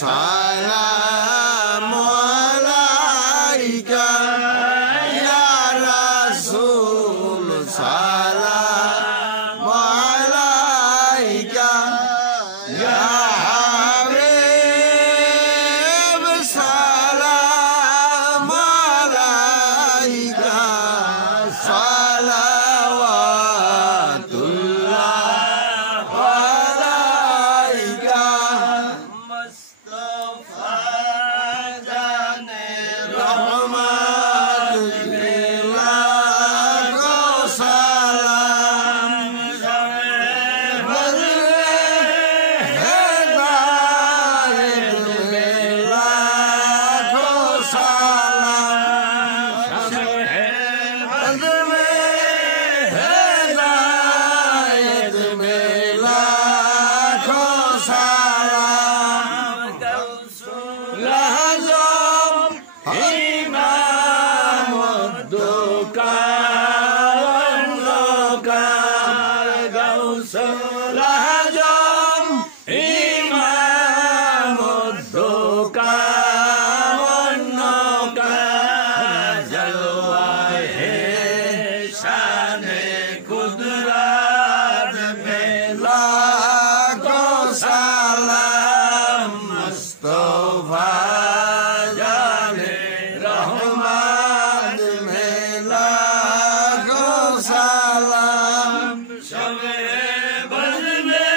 salam alaika ya Rasul salam alaika ya Habib salam alaika salawatullah alaika Mustafa jane rahmat lillah ko salam hidayat lillah ko salam hidayat lillah ko salam lazam imam dukan gaus lazam imam dukan jalwae shane kudrat mela ko salam Mustafa jane rahmat mela ko salam shabe bazme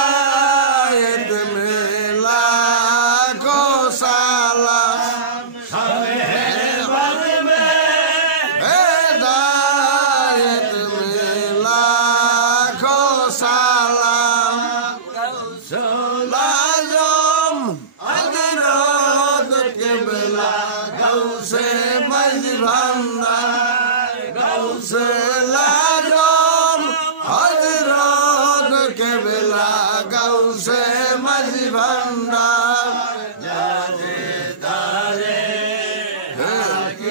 hidayat mela ko salam shabe bazme hidayat mela ko salam lazam adrod qibla gause majbanda gause lazam adrod qibla gause majbanda jade dare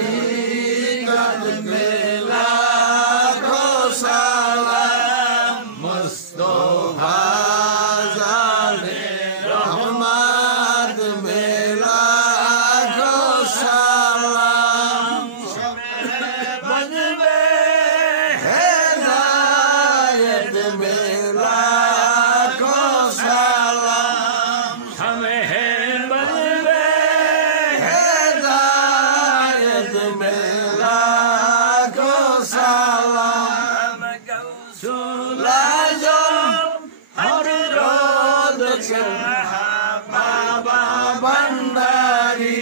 hakikat mela ko salam Mustafa jane rahmat mela ko salam bazme hidayat mela ko salam bazme hidayat mela ko salam lazam har rod baba bandari